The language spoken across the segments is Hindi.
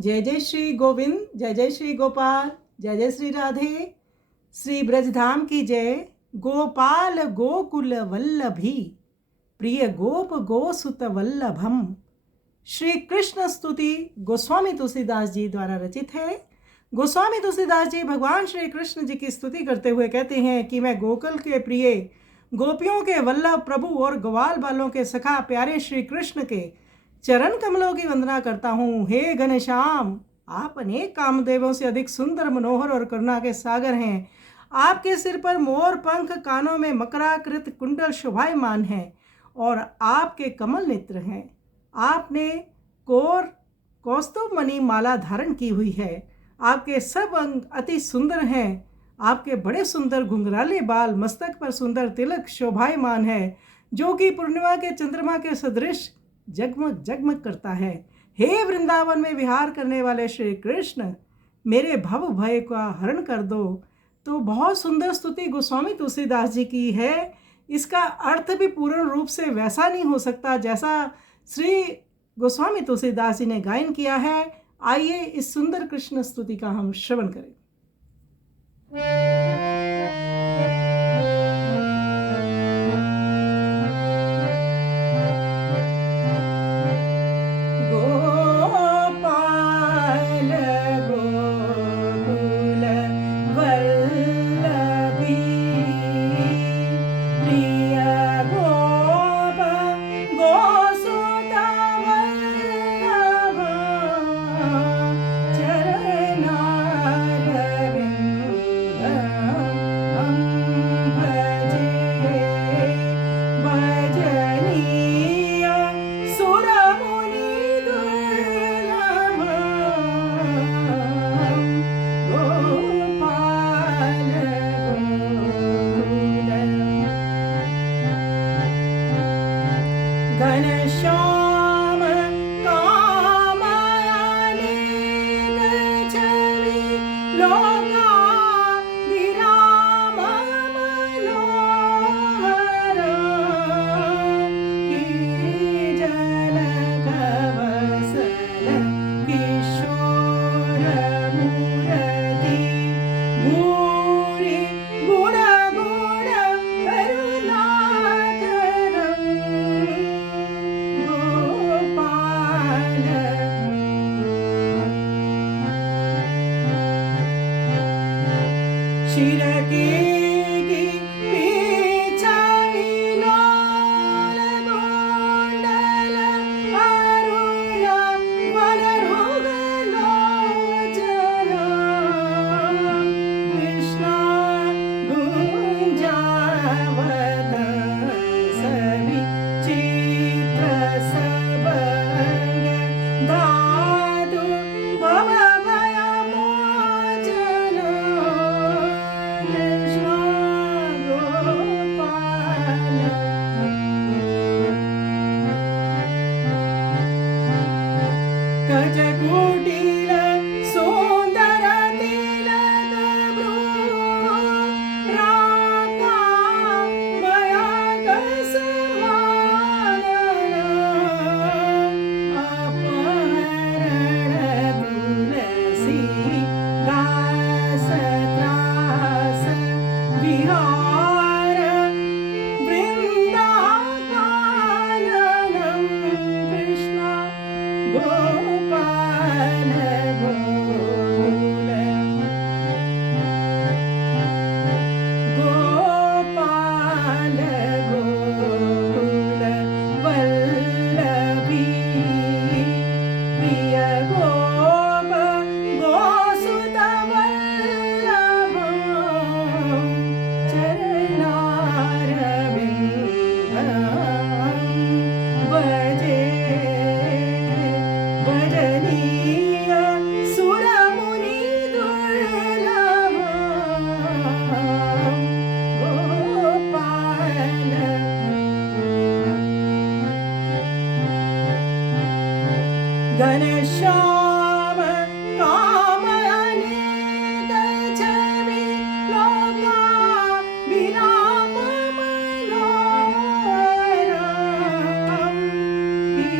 जय जय श्री गोविंद, जय जय श्री गोपाल, जय जय श्री राधे। श्री ब्रजधाम की जय। गोपाल गोकुल वल्लभी, प्रिय गोप गोसुत वल्लभम। श्री कृष्ण स्तुति गोस्वामी तुलसीदास जी द्वारा रचित है। गोस्वामी तुलसीदास जी भगवान श्री कृष्ण जी की स्तुति करते हुए कहते हैं कि मैं गोकुल के प्रिय, गोपियों के वल्लभ प्रभु और ग्वाल बालों के सखा प्यारे श्री कृष्ण के चरण कमलों की वंदना करता हूँ। हे घनश्याम, आप अनेक कामदेवों से अधिक सुंदर, मनोहर और करुणा के सागर हैं। आपके सिर पर मोर पंख, कानों में मकराकृत कुंडल शोभायमान हैं और आपके कमल नेत्र हैं। आपने कोर कौस्तुभ मणि माला धारण की हुई है। आपके सब अंग अति सुंदर हैं। आपके बड़े सुंदर घुंघराले बाल, मस्तक पर सुंदर तिलक शोभायमान है जो कि पूर्णिमा के चंद्रमा के सदृश जगमग जगमग करता है। हे वृंदावन में विहार करने वाले श्री कृष्ण, मेरे भव भय का हरण कर दो। तो बहुत सुंदर स्तुति गोस्वामी तुलसीदास जी की है। इसका अर्थ भी पूर्ण रूप से वैसा नहीं हो सकता जैसा श्री गोस्वामी तुलसीदास जी ने गायन किया है। आइए इस सुंदर कृष्ण स्तुति का हम श्रवण करें। घनश्याम कामयाने छवि लोका विराम मनोहर की जल कवसल किशोर मूर्ति भूरि गुण गुण करुणाकरम् शिरके की पीछाई लाल गोंडल अरुणा वनरुग लोचना कृष्णा गुंजावत सवि चित्र सबंग धातु भव भय मोचना कजकुटिल सुंदर तिलक भ्रू राका मयंक समानन अपहरण तुलसी दास त्रास विहार वृंदाकाननं कृष्ण गोपाल गोकुल गोपाल गोकुल वल्लभी प्रिय गोप गोसुत वल्लभं चरणारविन्दं भजे भजनीय सुरमुनि दुर्लभं गोपाल घनश्याम कामयाने छवि लोका विराम मनोहर की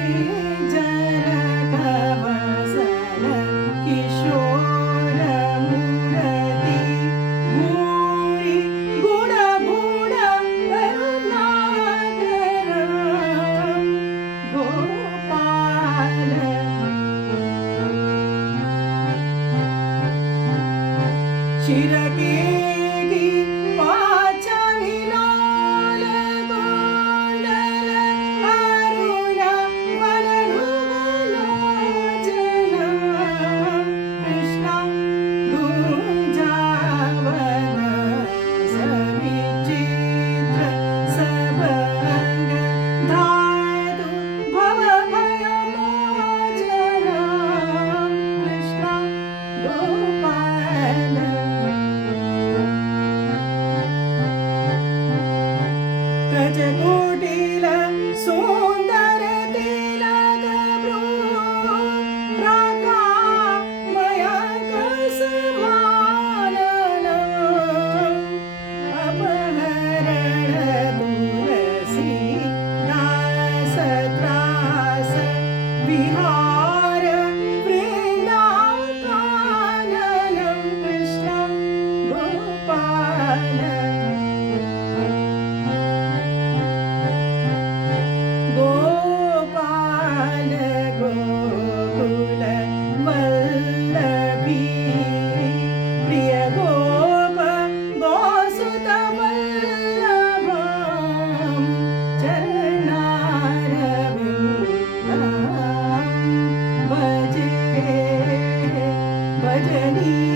जल कवसल शिरकेगी पाचावी लाल गोंडल अरुण वनरुगलोचना कृष्णा गुंजावन सविचित्र सबंग धातु भवभयमोचना कृष्णा गोपाल गजकोटिल सुंदर तिलक राका मयंक समानन अपहरण तुलसी दास त्रास विहार वृंदावकाननं कृष्ण गोपाल गोपाल गोकुल वल्लभी प्रिय गोप गोसुत वल्लभं चरणारविन्दं भजे भजनी